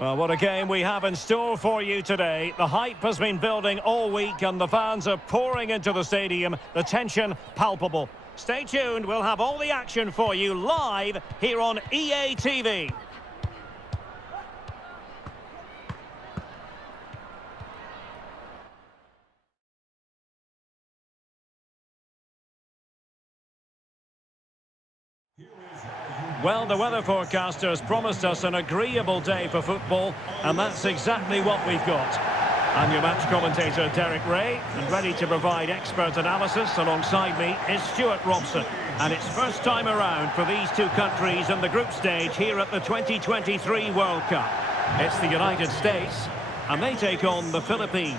Well, what a game we have in store for you today. The hype has been building all week and the fans are pouring into the stadium. The tension palpable. Stay tuned, we'll have all the action for you live here on EA TV. Well, the weather forecasters promised us an agreeable day for football, and that's exactly what we've got. I'm your match commentator, Derek Ray, and ready to provide expert analysis alongside me is Stuart Robson. And it's first time around for these two countries in the group stage here at the 2023 World Cup. It's the United States, and they take on the Philippines.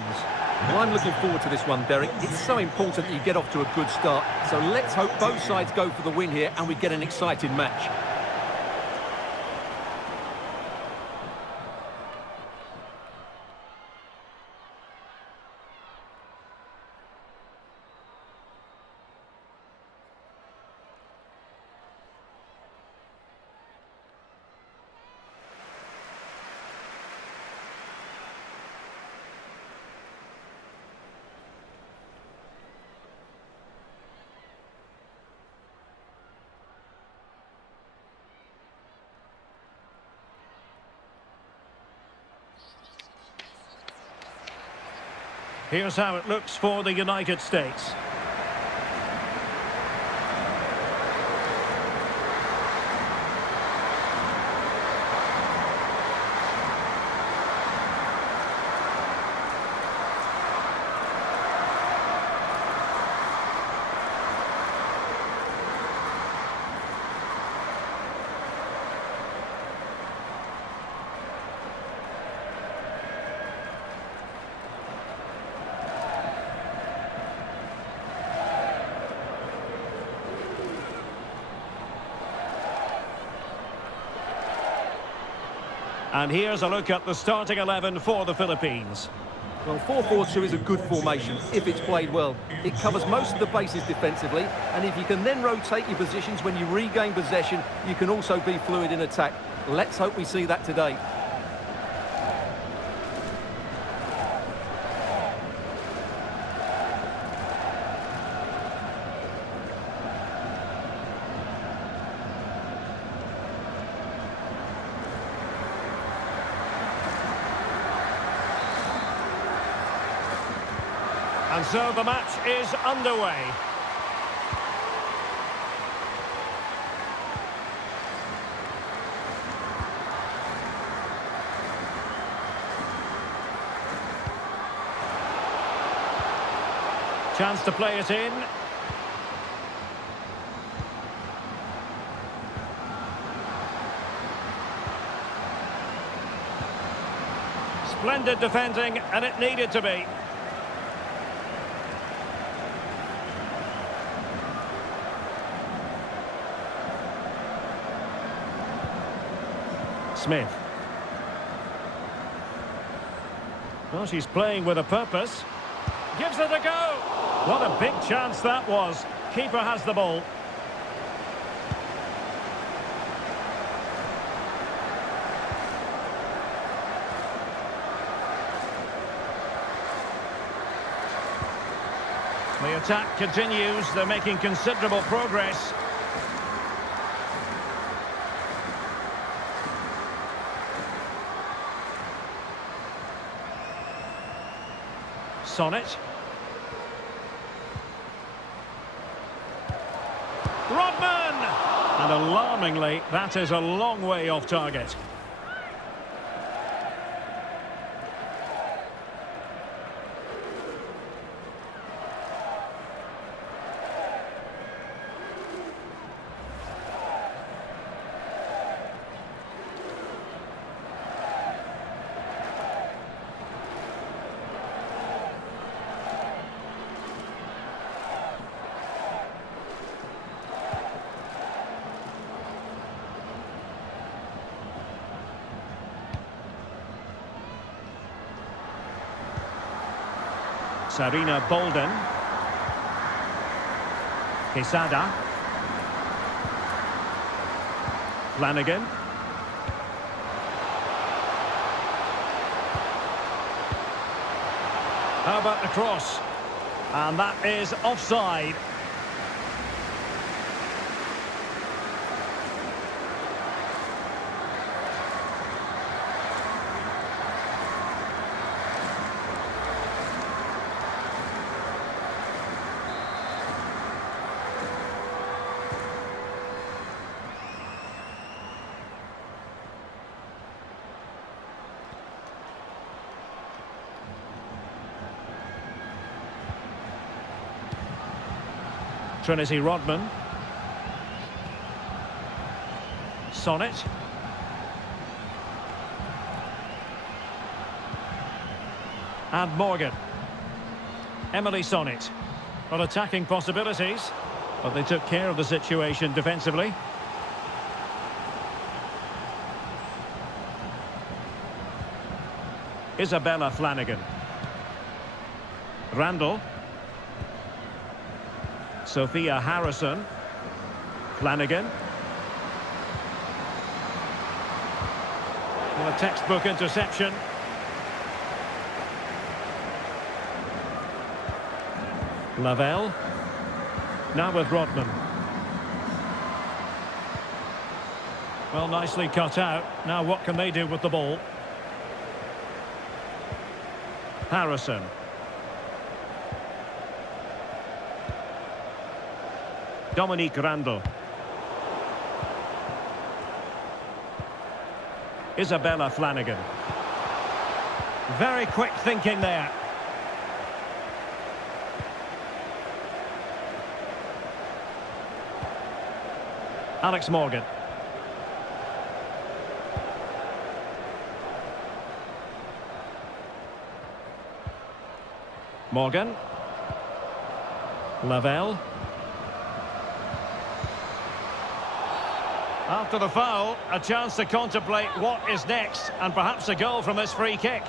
Well, I'm looking forward to this one, Derek. It's so important that you get off to a good start. So let's hope both sides go for the win here and we get an exciting match. Here's how it looks for the United States. And here's a look at the starting 11 for the Philippines. Well, 4-4-2 is a good formation if it's played well. It covers most of the bases defensively, and if you can then rotate your positions when you regain possession, you can also be fluid in attack. Let's hope we see that today. And so the match is underway. Chance to play it in. Splendid defending, and it needed to be. Smith. Well, she's playing with a purpose. Gives it a go. What a big chance that was. Keeper has the ball. The attack continues. They're making considerable progress. Sonnet. Rodman! And alarmingly, that is a long way off target. Sarina Bolden. Quesada. Flanagan. How about the cross? And that is offside. Trinity Rodman. Sonnet. And Morgan. Emily Sonnet. Well, attacking possibilities, but they took care of the situation defensively. Isabella Flanagan. Randall. Sophia Harrison. Flanagan. Well, a textbook interception. Lavelle. Now with Rodman. Well, nicely cut out. Now what can they do with the ball? Harrison. Dominique Randall. Isabella Flanagan. Very quick thinking there. Alex Morgan. Morgan. Lavelle. After the foul, a chance to contemplate what is next, and perhaps a goal from this free kick.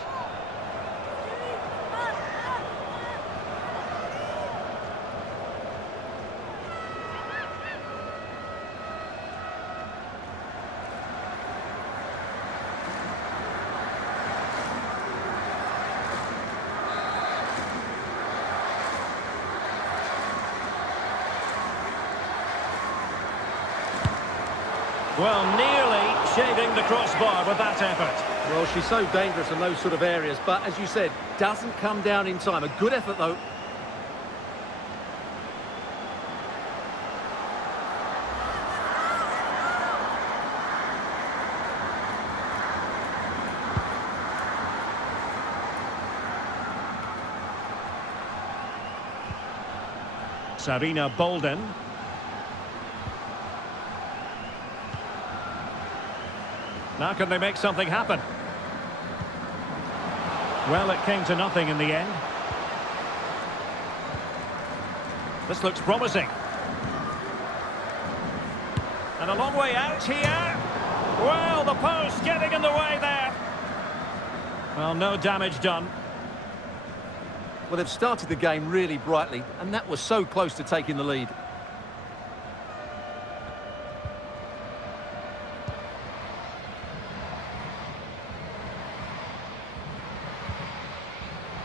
Well, nearly shaving the crossbar with that effort. Well, she's so dangerous in those sort of areas, but as you said, doesn't come down in time. A good effort, though. Sarina Bolden. Now can they make something happen? Well, it came to nothing in the end. This looks promising. And a long way out here. Well, the post getting in the way there. Well, no damage done. Well, they've started the game really brightly, and that was so close to taking the lead.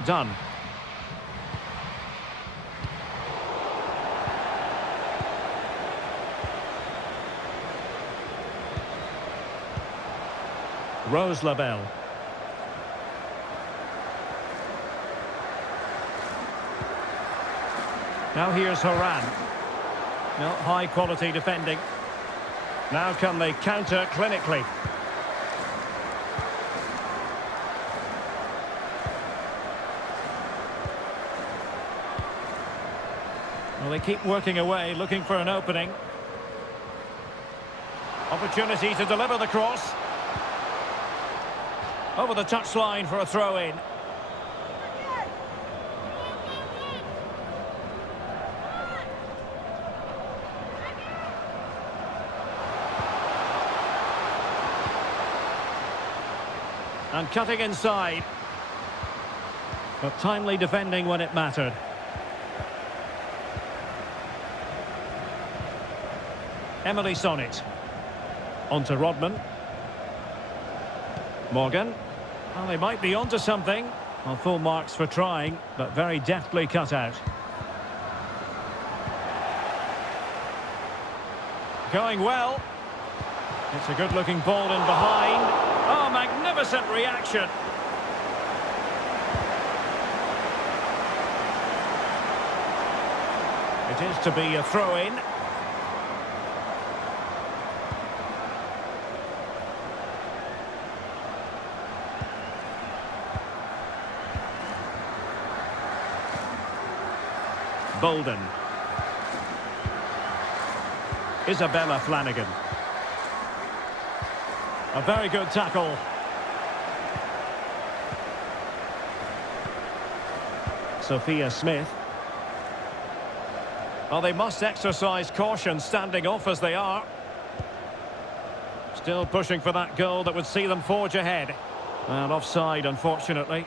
Done. Rose Lavelle. Now here's Horan. No, high quality defending. Now can they counter clinically? Well, they keep working away, looking for an opening. Opportunity to deliver the cross. Over the touchline for a throw-in. And cutting inside. But timely defending when it mattered. Emily Sonnet. On to Rodman. Morgan. Well, they might be onto something. Well, full marks for trying, but very deftly cut out. Going well. It's a good-looking ball in behind. Oh, magnificent reaction. It is to be a throw-in. Bolden. Isabella Flanagan. A very good tackle. Sophia Smith. Well, they must exercise caution standing off as they are. Still pushing for that goal that would see them forge ahead. And offside, unfortunately.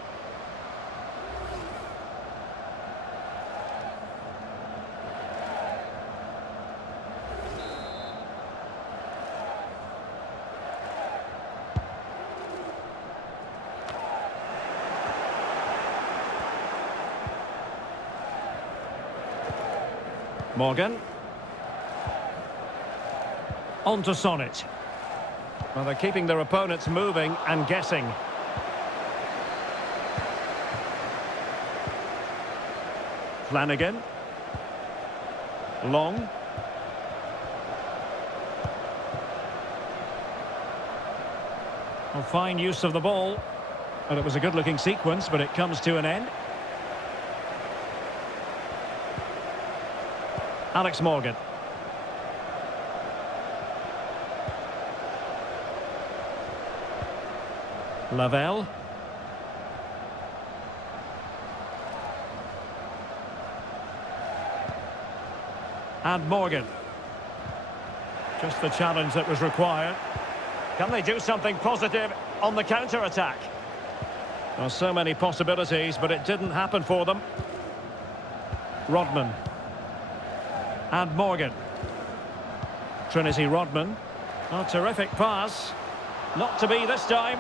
Morgan. On to Sonnet. Well, they're keeping their opponents moving and guessing. Flanagan. Long. Well, fine use of the ball. Well, it was a good-looking sequence, but it comes to an end. Alex Morgan. Lavelle. And Morgan. Just the challenge that was required. Can they do something positive on the counter-attack? Well, so many possibilities, but it didn't happen for them. Rodman. And Morgan. Trinity Rodman. A terrific pass. Not to be this time.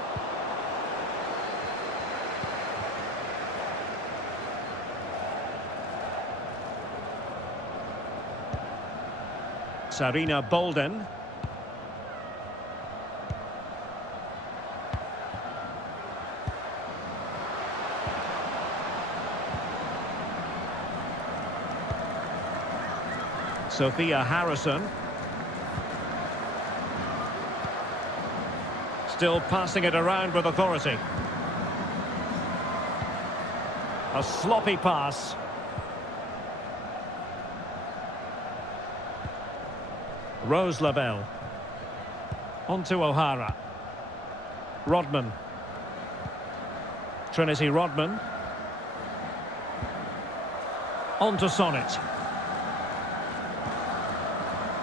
Sarina Bolden. Sophia Harrison. Still passing it around with authority. A sloppy pass. Rose Lavelle. On to O'Hara. Rodman. Trinity Rodman. On to Sonnet.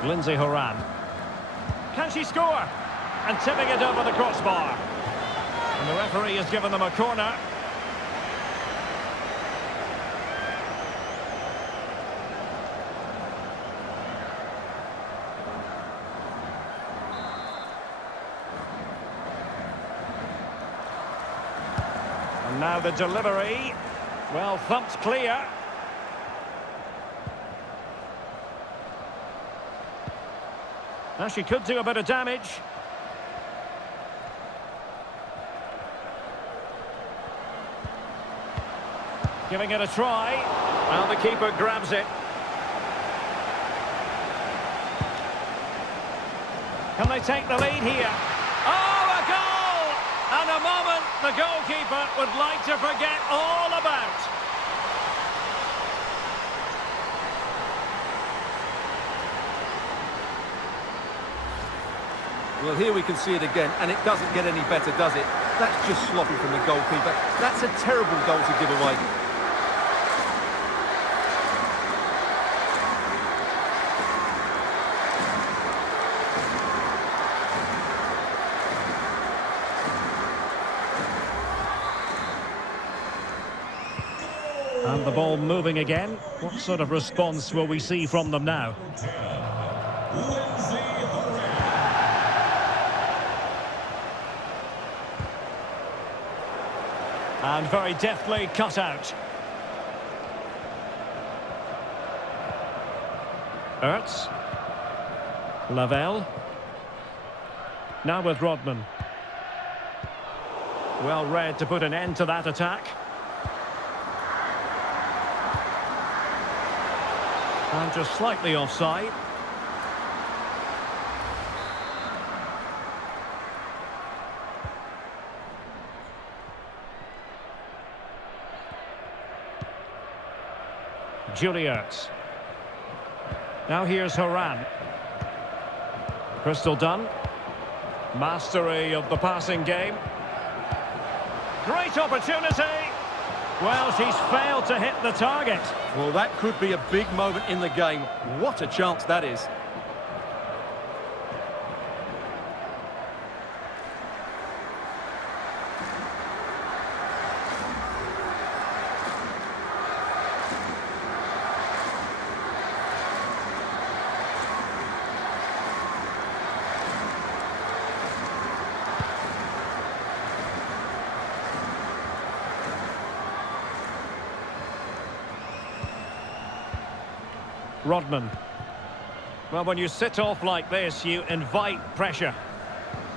Lindsay Horan. Can she score? And tipping it over the crossbar. And the referee has given them a corner. And now the delivery. Well, thumped clear. Now she could do a bit of damage. Giving it a try. Well, the keeper grabs it. Can they take the lead here? Oh, a goal! And a moment the goalkeeper would like to forget all about. Well, here we can see it again, and it doesn't get any better, does it? That's just sloppy from the goalkeeper. That's a terrible goal to give away. And the ball moving again. What sort of response will we see from them now? And very deftly cut out. Ertz. Lavelle. Now with Rodman. Well read to put an end to that attack. And just slightly offside. Juliet. Now here's Horan. Crystal Dunn. Mastery of the passing game. Great opportunity. Well, she's failed to hit the target. Well, that could be a big moment in the game. What a chance that is. Rodman. Well, when you sit off like this, you invite pressure.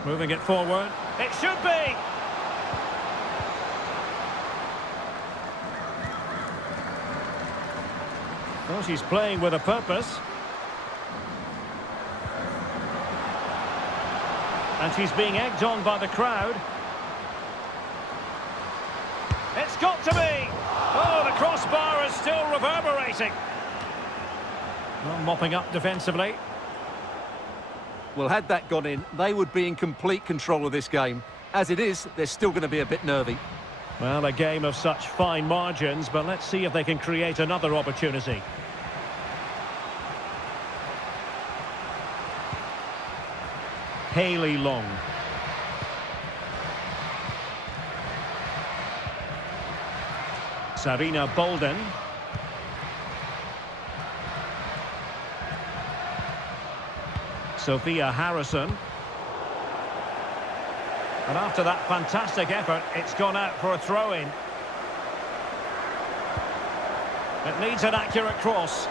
Moving it forward. It should be! Well, she's playing with a purpose. And she's being egged on by the crowd. It's got to be! Oh, the crossbar is still reverberating. Well, mopping up defensively. Well, had that gone in, they would be in complete control of this game. As it is, they're still going to be a bit nervy. Well, a game of such fine margins, but let's see if they can create another opportunity. Hayley Long. Sarina Bolden. Sophia Harrison. And after that fantastic effort, it's gone out for a throw-in. It needs an accurate cross.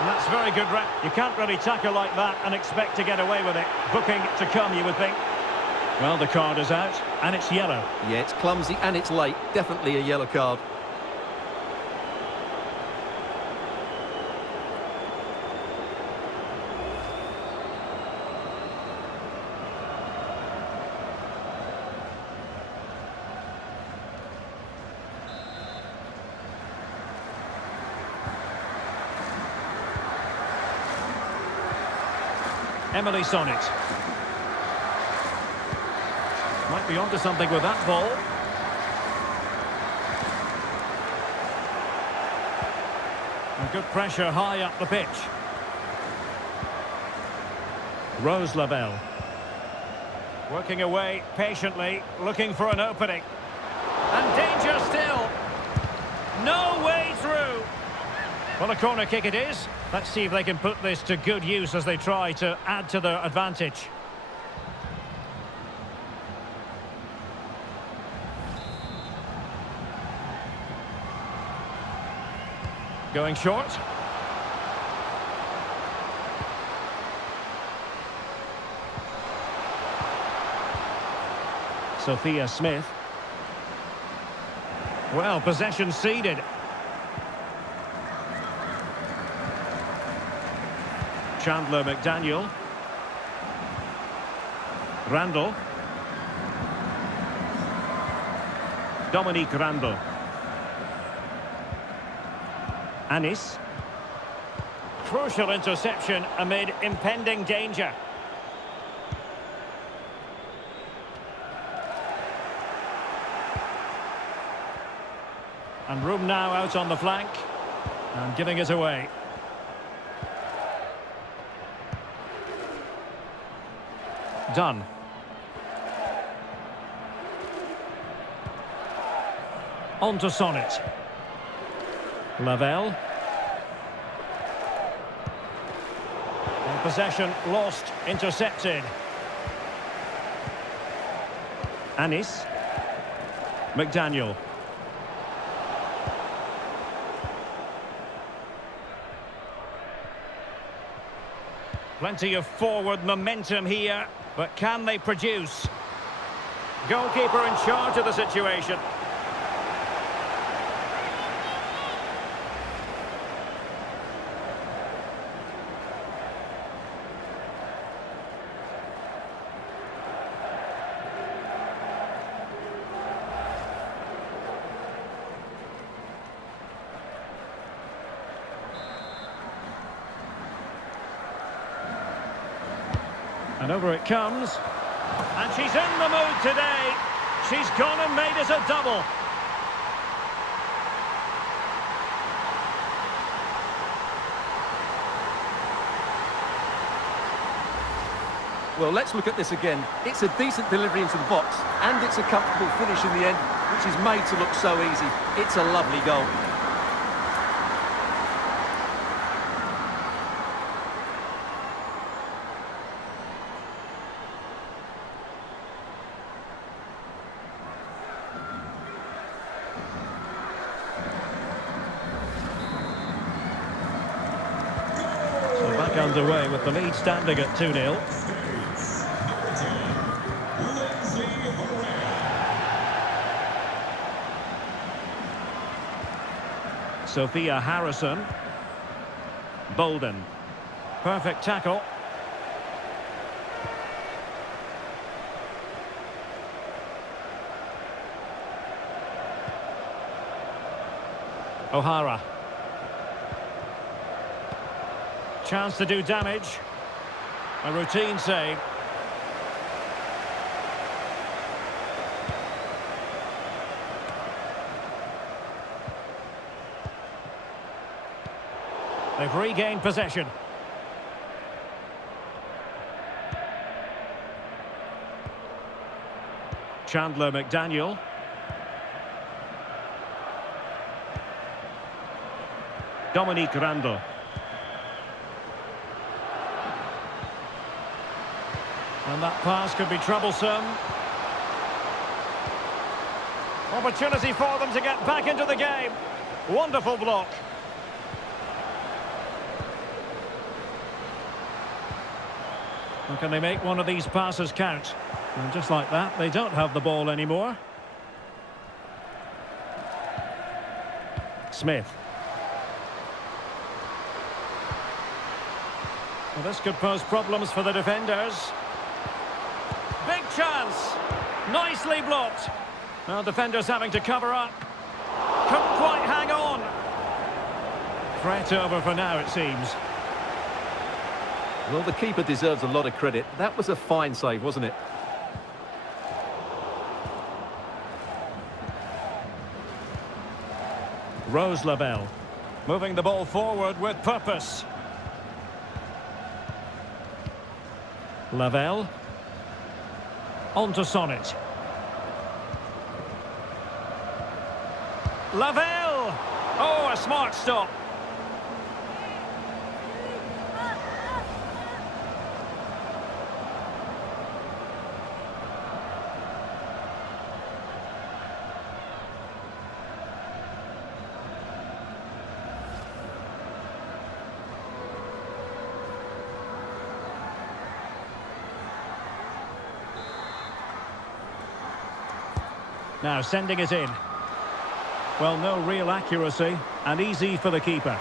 And that's very good. You can't really tackle like that and expect to get away with it. Booking to come, you would think. Well, the card is out, and it's yellow. Yeah, it's clumsy and it's late. Definitely a yellow card. Emily Sonnet. Might be onto something with that ball. And good pressure high up the pitch. Rose Lavelle. Working away patiently, looking for an opening. And danger still. No way through. Well, a corner kick it is. Let's see if they can put this to good use as they try to add to their advantage. Going short. Sophia Smith. Well, possession ceded. Chandler McDaniel. Randall. Dominique Randall. Anis. Crucial interception amid impending danger. And room now out on the flank. And giving it away. Done. On to Sonnet. Lavelle. Possession lost, intercepted. Anis. McDaniel. Plenty of forward momentum here, but can they produce? Goalkeeper in charge of the situation. And over it comes. And she's in the mood today. She's gone and made it a double. Well, let's look at this again. It's a decent delivery into the box, and it's a comfortable finish in the end, which is made to look so easy. It's a lovely goal. Back underway with the lead standing at 2-0. Sophia Harrison. Bolden. Perfect tackle. O'Hara. Chance to do damage. A routine save. They've regained possession. Chandler McDaniel. Dominique Randall. And that pass could be troublesome. Opportunity for them to get back into the game. Wonderful block. And can they make one of these passes count? And just like that, they don't have the ball anymore. Smith. Well, this could pose problems for the defenders. Big chance. Nicely blocked. Now defenders having to cover up. Couldn't quite hang on. Threat over for now, it seems. Well, the keeper deserves a lot of credit. That was a fine save, wasn't it? Rose Lavelle. Moving the ball forward with purpose. Lavelle. On to Sonnet. Lavelle! Oh, a smart stop. Now sending it in. Well, no real accuracy and easy for the keeper.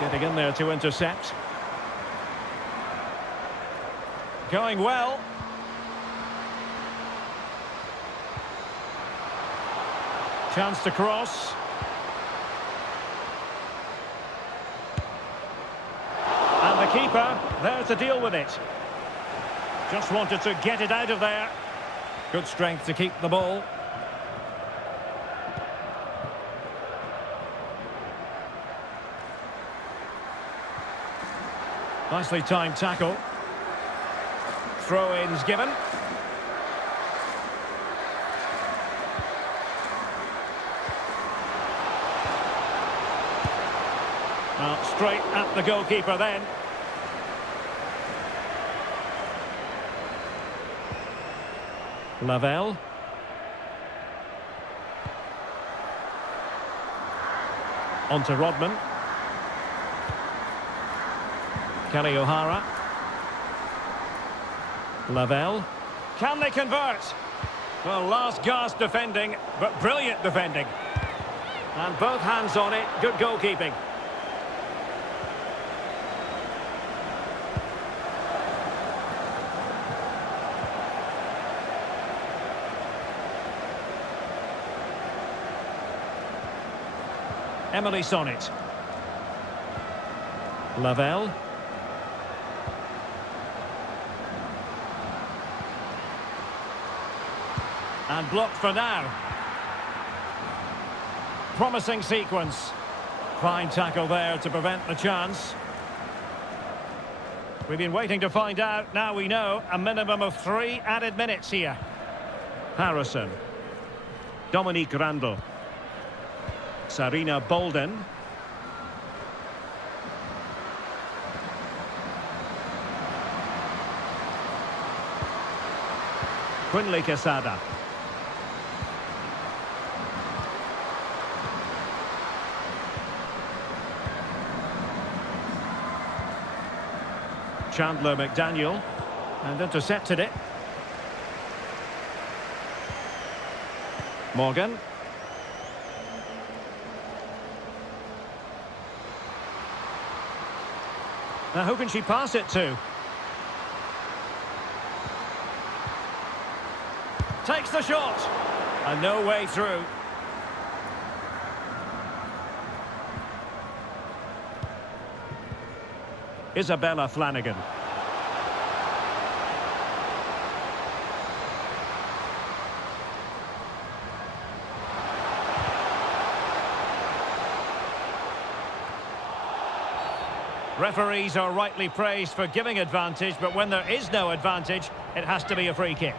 Getting in there to intercept. Going well. Chance to cross. And the keeper there to deal with it. Just wanted to get it out of there. Good strength to keep the ball. Nicely timed tackle. Throw-ins given. Well, straight at the goalkeeper then. Lavelle. On to Rodman. Kelly O'Hara. Lavelle. Can they convert? Well, last gasp defending, but brilliant defending. And both hands on it, good goalkeeping. Emily Sonnet. Lavelle. And blocked for now. Promising sequence. Fine tackle there to prevent the chance. We've been waiting to find out. Now we know a minimum of 3 added minutes here. Harrison. Dominique Randall. Sarina Bolden. Quinley Quesada. Chandler McDaniel, and intercepted it. Morgan. Now who can she pass it to? Takes the shot, and no way through. Isabella Flanagan. Referees are rightly praised for giving advantage, but when there is no advantage, it has to be a free kick.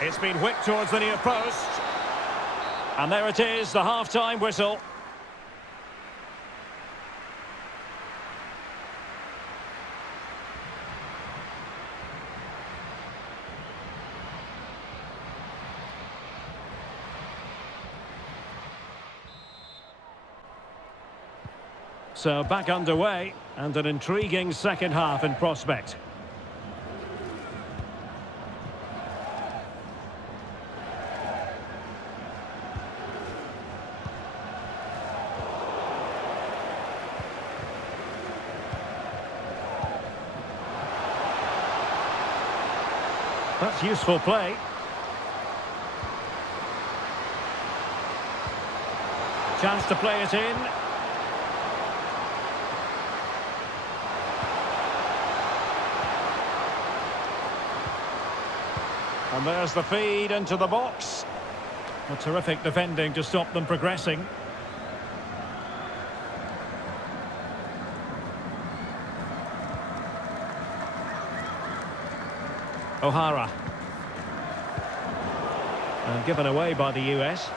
It's been whipped towards the near post. And there it is, the half-time whistle. So back underway, and an intriguing second half in prospect. That's useful play. Chance to play it in. And there's the feed into the box. A terrific defending to stop them progressing. O'Hara. And given away by the US.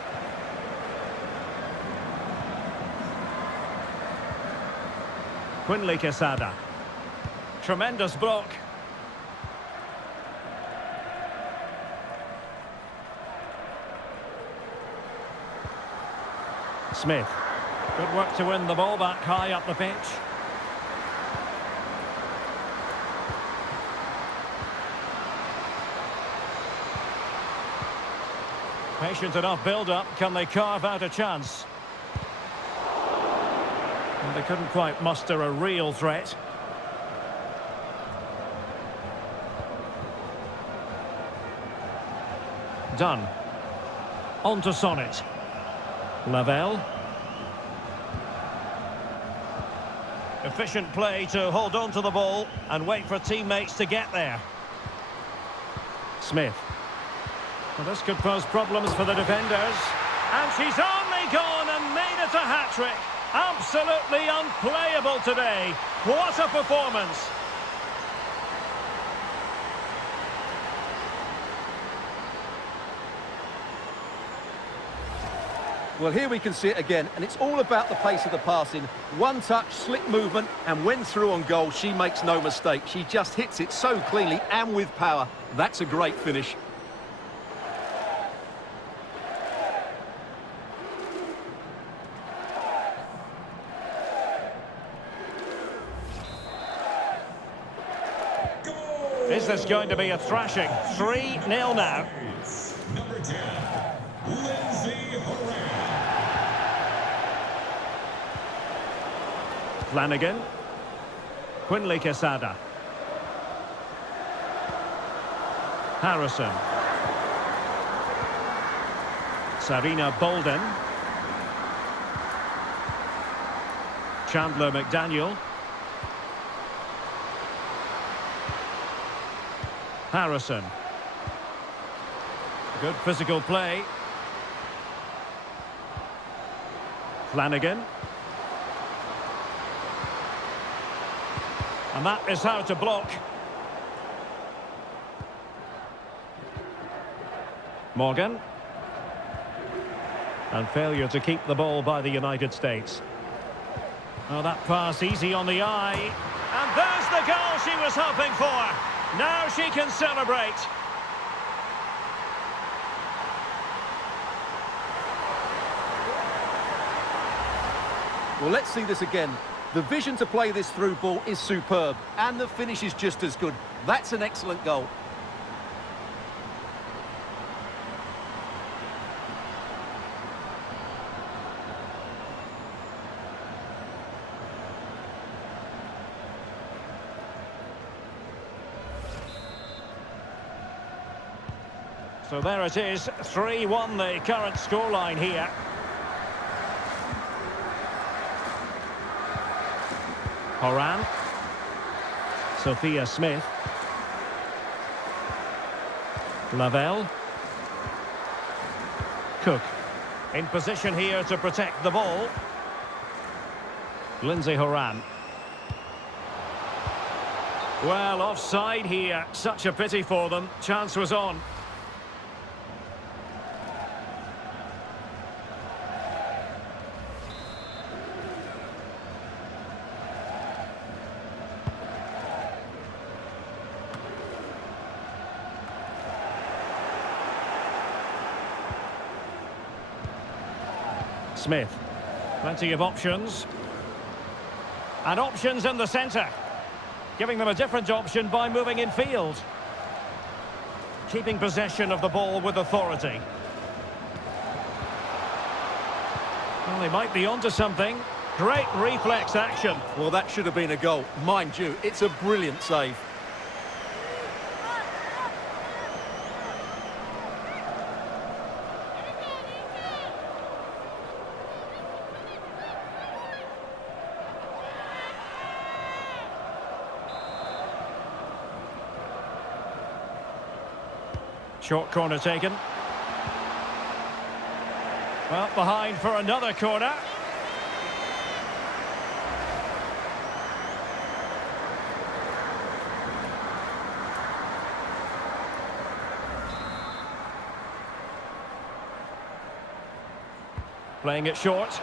Quinley Quesada. Tremendous block. Smith. Good work to win the ball back high up the pitch. Patient enough build-up. Can they carve out a chance? And they couldn't quite muster a real threat. Done. On to Sonnet. Lavelle. Efficient play to hold on to the ball and wait for teammates to get there. Smith. Well, this could pose problems for the defenders. And she's only gone a made it a hat-trick. Absolutely unplayable today. What a performance. Well, here we can see it again, and it's all about the pace of the passing. One touch, slick movement, and when through on goal, she makes no mistake. She just hits it so cleanly and with power. That's a great finish. Is this going to be a thrashing? 3-0 now. Number 10, Lindsay Horan. Flanagan. Quinley Quesada. Harrison. Sarina Bolden. Chandler McDaniel. Harrison. Good physical play. Flanagan. And that is how to block. Morgan. And failure to keep the ball by the United States. Oh, that pass easy on the eye. And there's the goal she was hoping for. Now she can celebrate. Well, let's see this again. The vision to play this through ball is superb, and the finish is just as good. That's an excellent goal. So there it is, 3-1 the current scoreline here. Horan. Sophia Smith. Lavelle. Cook. In position here to protect the ball. Lindsay Horan. Well, offside here. Such a pity for them. Chance was on. Smith. Plenty of options. And options in the centre. Giving them a different option by moving in field. Keeping possession of the ball with authority. Well, they might be onto something. Great reflex action. Well, that should have been a goal. Mind you, it's a brilliant save. Short corner taken. Well, behind for another corner. Playing it short.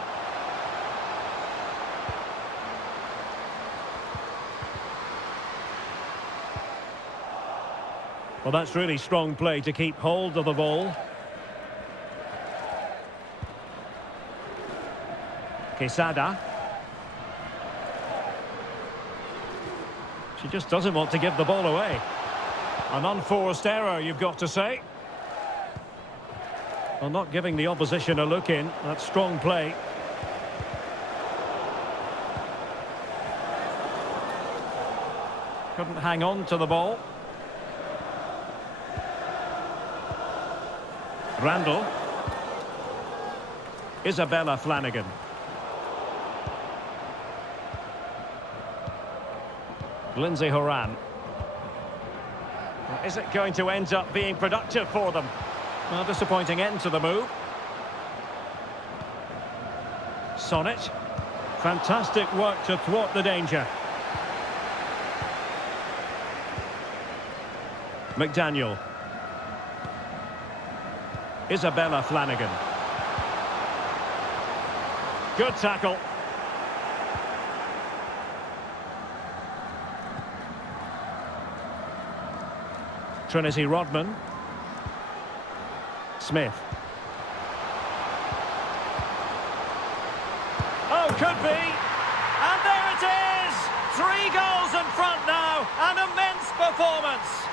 Well, that's really strong play to keep hold of the ball. Quesada. She just doesn't want to give the ball away. An unforced error, you've got to say. Well, not giving the opposition a look in. That's strong play. Couldn't hang on to the ball. Randall. Isabella Flanagan. Lindsay Horan. Is it going to end up being productive for them? Well, disappointing end to the move. Sonnet. Fantastic work to thwart the danger. McDaniel. Isabella Flanagan. Good tackle. Trinity Rodman. Smith. Oh, could be. And there it is! 3 goals in front now. An immense performance.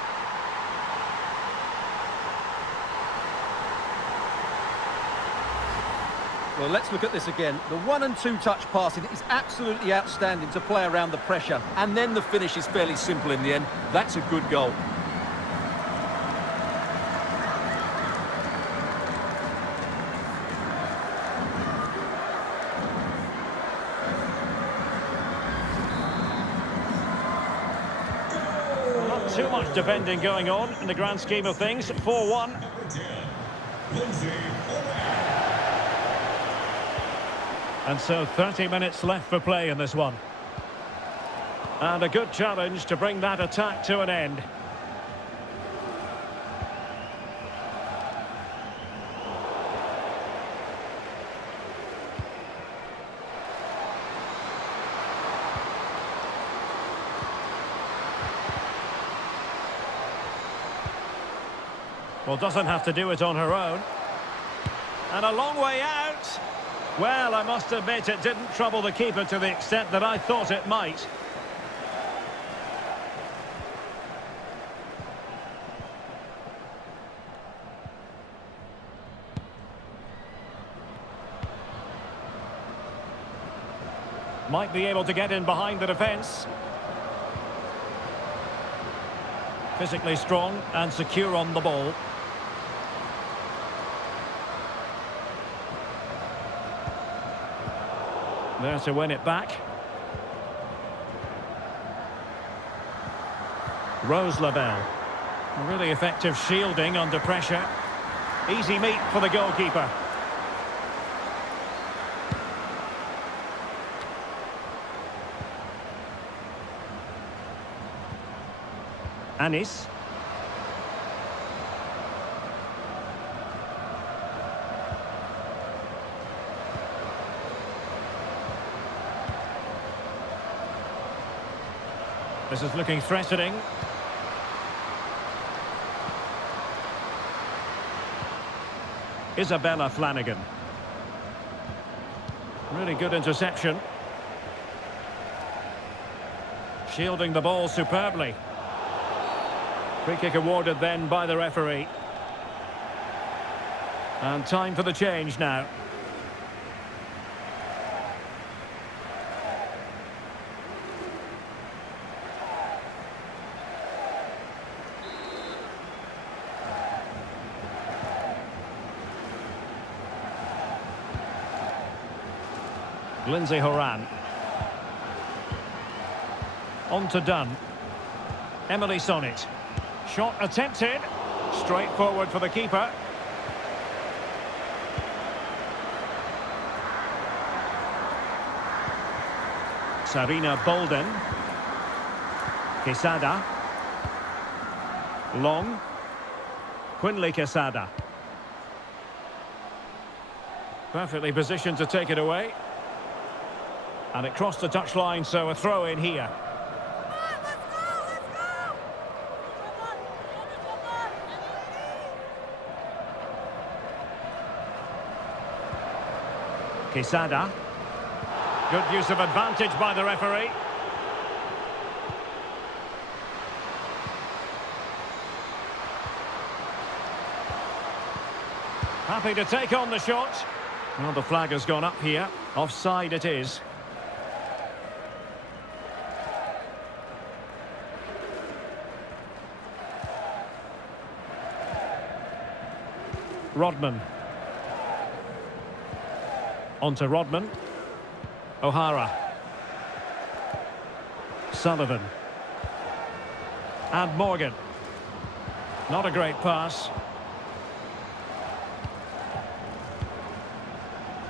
Well, let's look at this again. The 1 and 2 touch passing is absolutely outstanding to play around the pressure. And then the finish is fairly simple in the end. That's a good goal. Not too much defending going on in the grand scheme of things. 4-1. And so 30 minutes left for play in this one. And a good challenge to bring that attack to an end. Well, doesn't have to do it on her own. And a long way out. Well, I must admit it didn't trouble the keeper to the extent that I thought it might. Might be able to get in behind the defence. Physically strong and secure on the ball. There to win it back. Rose Labelle. Really effective shielding under pressure. Easy meat for the goalkeeper. Anis. This is looking threatening. Isabella Flanagan. Really good interception. Shielding the ball superbly. Free kick awarded then by the referee. And time for the change now. Lindsay Horan. On to Dunn. Emily Sonnet. Shot attempted. Straight forward for the keeper. Sarina Bolden. Quesada. Long. Quinley Quesada. Perfectly positioned to take it away. And it crossed the touchline, so a throw in here. Quesada. Good use of advantage by the referee. Happy to take on the shot. Well, the flag has gone up here. Offside it is. Rodman. On to Rodman. O'Hara. Sullivan. And Morgan. Not a great pass.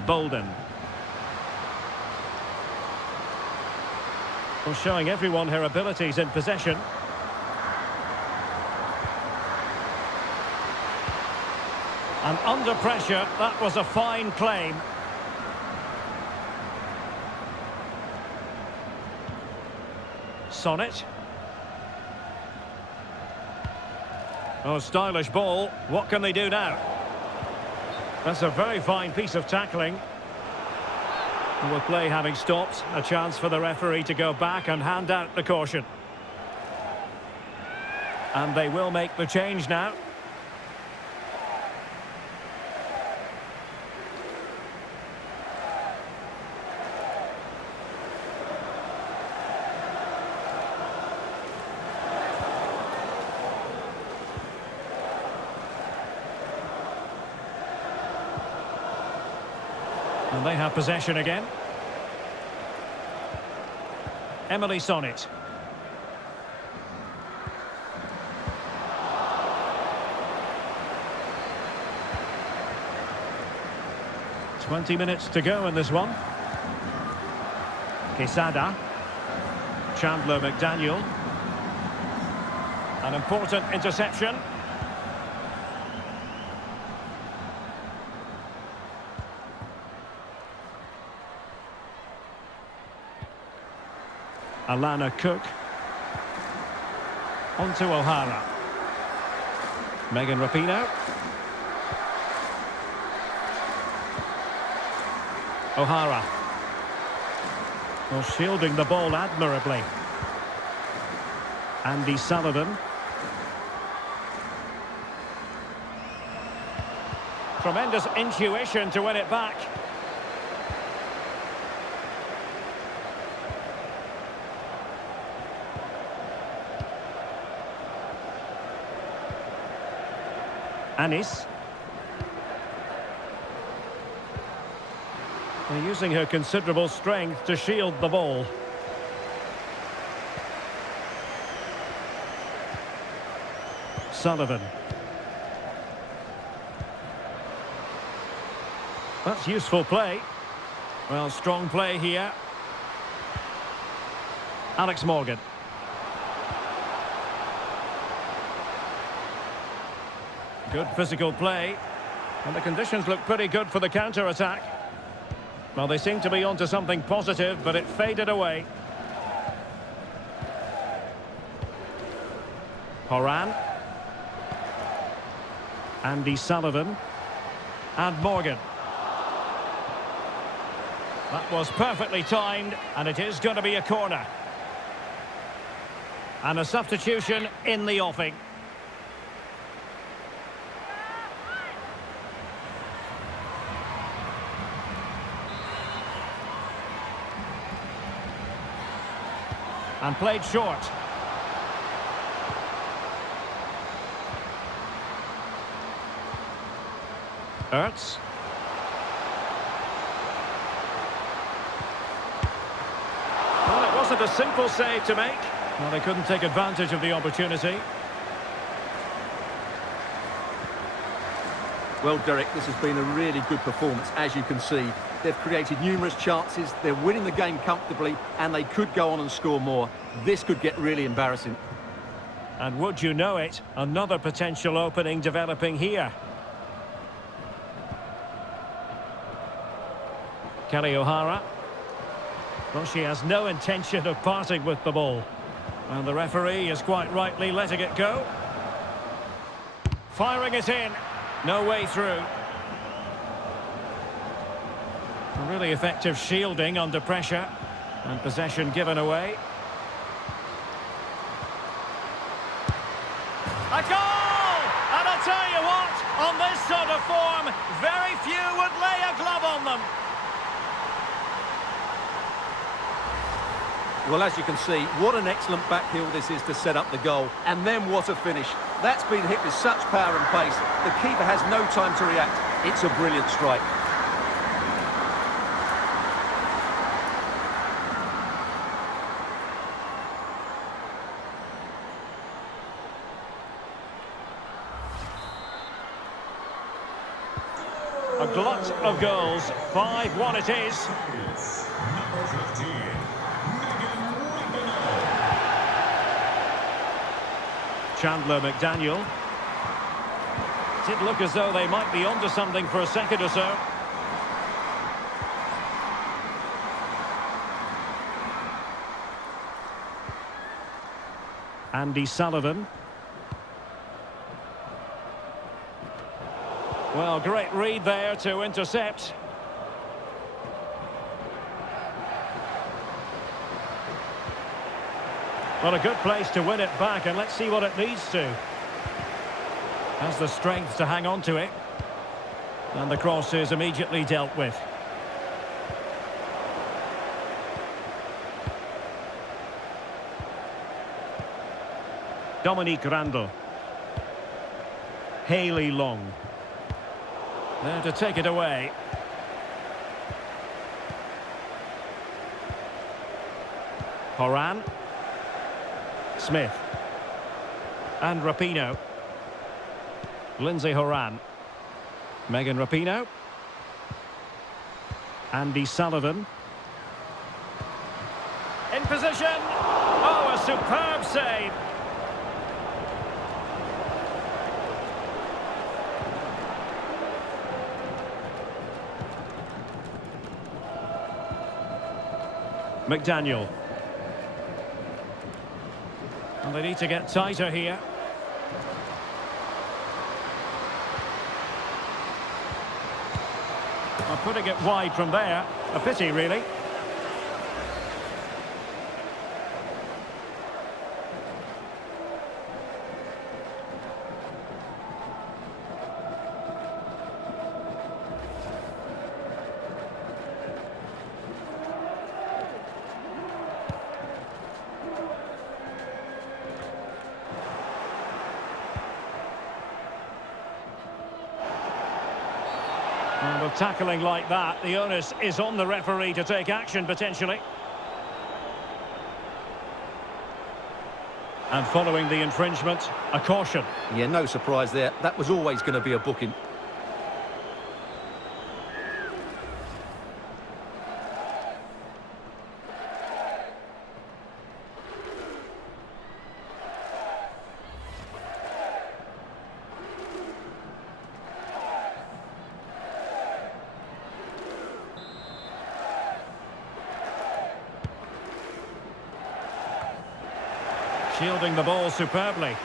Bolden. Well, showing everyone her abilities in possession. And under pressure, that was a fine claim. Sonnet. Oh, stylish ball. What can they do now? That's a very fine piece of tackling. And with play having stopped, a chance for the referee to go back and hand out the caution. And they will make the change now. And they have possession again. Emily Sonnet. "20 minutes to go in this one. Quesada. Chandler McDaniel. An important interception. Alana Cook. On to O'Hara. Megan Rapinoe. O'Hara. Well, shielding the ball admirably. Andy Sullivan. Tremendous intuition to win it back. Anis. They're using her considerable strength to shield the ball. Sullivan. That's useful play. Well, strong play here. Alex Morgan. Good physical play. And the conditions look pretty good for the counter-attack. Well, they seem to be onto something positive, but it faded away. Horan. Andy Sullivan. And Morgan. That was perfectly timed, and it is going to be a corner. And a substitution in the offing. And played short. Ertz. Well, it wasn't a simple save to make. Well, they couldn't take advantage of the opportunity. Well, Derek, this has been a really good performance, as you can see. They've created numerous chances, they're winning the game comfortably, and they could go on and score more. This could get really embarrassing. And would you know it, another potential opening developing here. Kelly O'Hara. Well, she has no intention of parting with the ball. And the referee is quite rightly letting it go. Firing it in. No way through. Really effective shielding under pressure. And possession given away. A goal! And I tell you what, on this sort of form, very few would lay a glove on them. Well, as you can see, what an excellent backheel this is to set up the goal. And then what a finish. That's been hit with such power and pace. The keeper has no time to react. It's a brilliant strike. A glut of goals. 5-1 it is. Number 15, Megan Rapinoe. Chandler McDaniel. Did look as though they might be onto something for a second or so. Andy Sullivan. Well, great read there to intercept. Well, a good place to win it back, and let's see what it leads to. Has the strength to hang on to it. And the cross is immediately dealt with. Dominique Randall. Haley Long. There to take it away. Horan. Smith. And Rapinoe. Lindsay Horan. Megan Rapinoe. Andy Sullivan. In position. Oh, a superb save. McDaniel. And they need to get tighter here. Well, putting it wide from there. A pity, really. Well, with tackling like that, the onus is on the referee to take action, potentially. And following the infringement, a caution. Yeah, no surprise there. That was always going to be a booking. Shielding the ball superbly.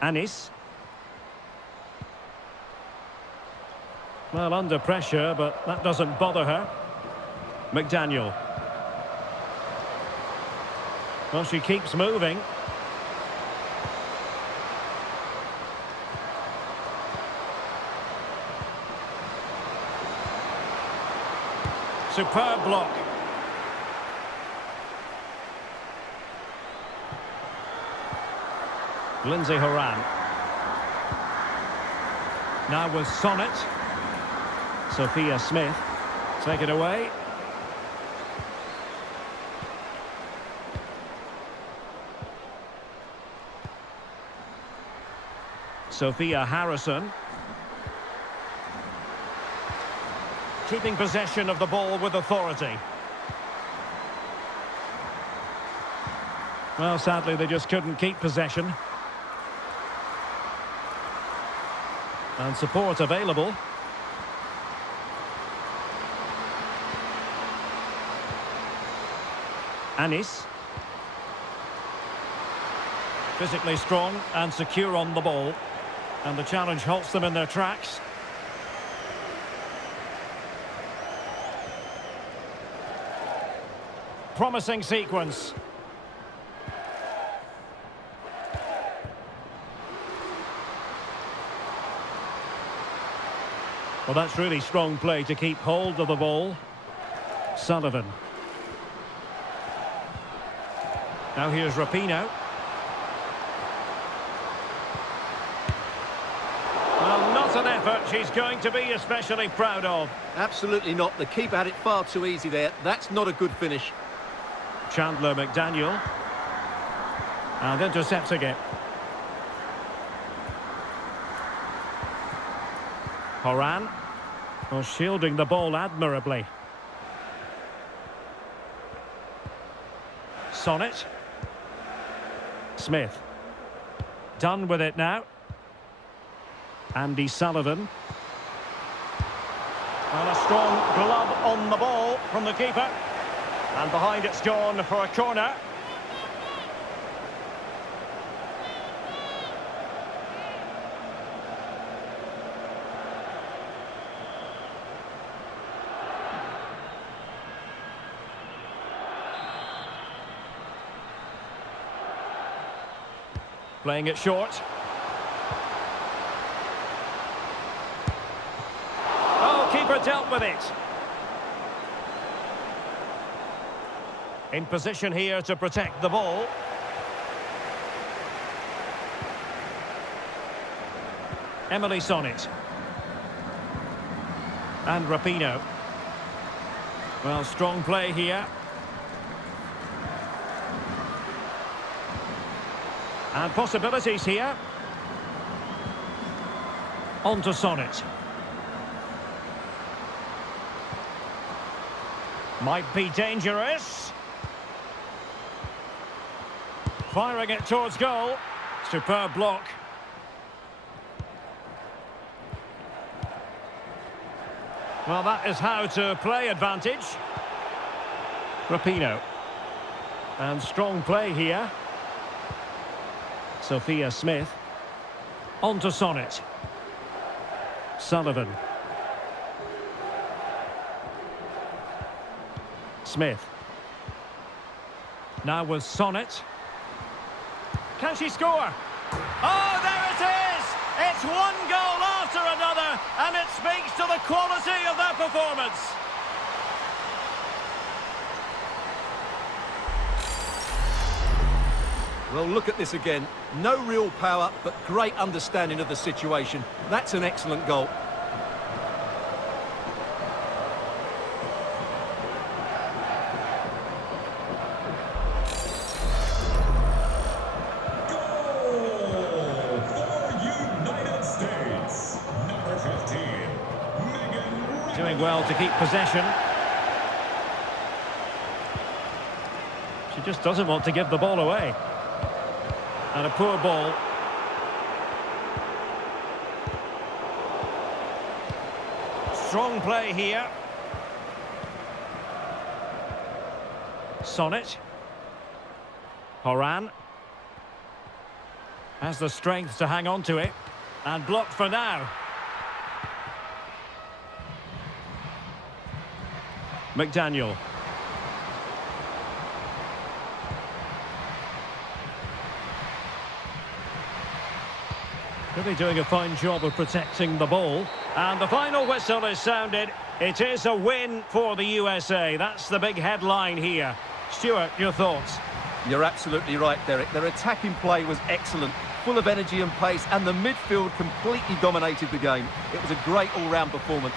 Anis. Well, under pressure, but that doesn't bother her. McDaniel. Well, she keeps moving. Superb block. Lindsay Horan. Now with Sonnet. Sophia Smith. Take it away. Sophia Harrison. Keeping possession of the ball with authority. Well, sadly, they just couldn't keep possession. And support available. Anis. Physically strong and secure on the ball. And the challenge halts them in their tracks. Promising sequence. Well, that's really strong play to keep hold of the ball. Sullivan. Now here's Rapinoe. Well, not an effort she's going to be especially proud of. Absolutely not. The keeper had it far too easy there. That's not a good finish. Chandler McDaniel. And intercepting it. Horan. Well, shielding the ball admirably. Sonnet. Smith. Done with it now. Andy Sullivan. And a strong glove on the ball from the keeper. And behind it's gone for a corner. Playing it short. Oh, keeper dealt with it. In position here to protect the ball. Emily Sonnet. And Rapinoe. Well, strong play here. And possibilities here. On to Sonnet. Might be dangerous. Firing it towards goal. Superb block. Well, that is how to play advantage. Rapinoe. And strong play here. Sophia Smith. On to Sonnet. Sullivan. Smith. Now with Sonnet. Can she score? Oh, there it is! It's one goal after another, and it speaks to the quality of their performance. Well, look at this again. No real power, but great understanding of the situation. That's an excellent goal. Goal for United States. Number 15, Megan. Doing well to keep possession. She just doesn't want to give the ball away. And a poor ball. Strong play here. Sonnet. Horan. Has the strength to hang on to it. And blocked for now. McDaniel. Really doing a fine job of protecting the ball. And the final whistle is sounded. It is a win for the USA. That's the big headline here. Stuart, your thoughts? You're absolutely right, Derek. Their attacking play was excellent, full of energy and pace, and the midfield completely dominated the game. It was a great all-round performance.